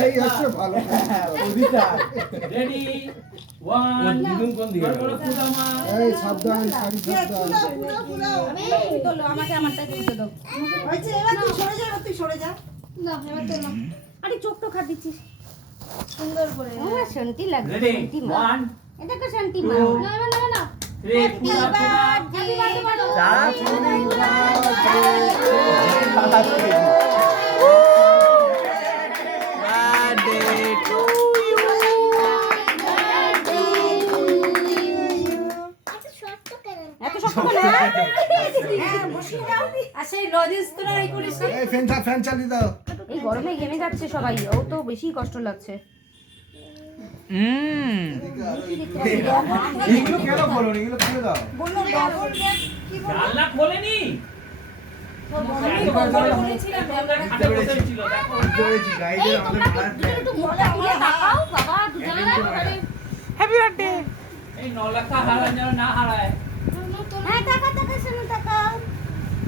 এই হচ্ছে ভালো রেডি 1 দিদুন কোন দিকে এই সাবধান শাড়ি সাবধান তোলো আমাকে আমারটা তুলতে দাও আচ্ছা এবার তুই সরে যা দাও এবার তোলো আরে চোখটা খা দিচ্ছিস সুন্দর করে আমার শান্তি লাগছে রেডি শান্তি মা 1 এটা তো শান্তি মা না না না না 3 হ্যাপি বার্থডে বলো এত শক্ত না হ্যাঁ বসিয়ে দাও আর সেই লজেন্স তো নাই করিস এই ফ্যান চালিয়ে দাও এই গরমে ঘেমে যাচ্ছে সবাই ও তো বেশি কষ্ট লাগছে এইগুলো কেন বলো এগুলো খুলে দাও বললো ডবল ব্যাগ কি বললো জানলা খোলেনি গাইডের আমাদের একটু মোটা করে তাকাও বাবা দুজনে হ্যাপি বার্থডে এই 9 লাখ হারান যেন না হারায় হ্যাঁ টাকা টাকা শোনো টাকা